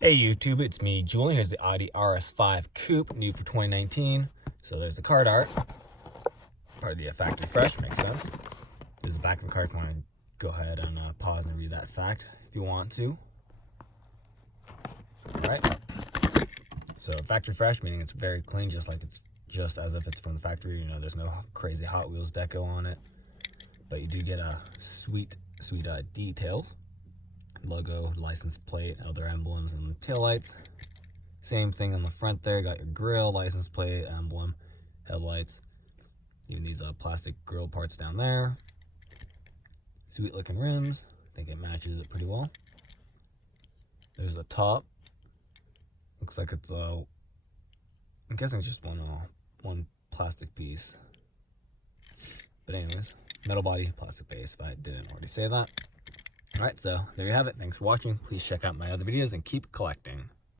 Hey YouTube, it's me, Julian. Here's the Audi RS5 Coupe, new for 2019. So there's the card art, part of the factory fresh, makes sense. There's the back of the card if you want to go ahead and pause and read that fact if you want to. Alright, so factory fresh, meaning it's very clean, just as if it's from the factory. You know, there's no crazy Hot Wheels deco on it, but you do get a sweet details. Logo, license plate, other emblems, and taillights. Same thing on the front there. Got your grill, license plate, emblem, headlights. Even these plastic grill parts down there. Sweet looking rims. I think it matches it pretty well. There's the top. Looks like it's I'm guessing it's just one plastic piece. But anyways, metal body, plastic base, if I didn't already say that. Alright, so there you have it. Thanks for watching. Please check out my other videos and keep collecting.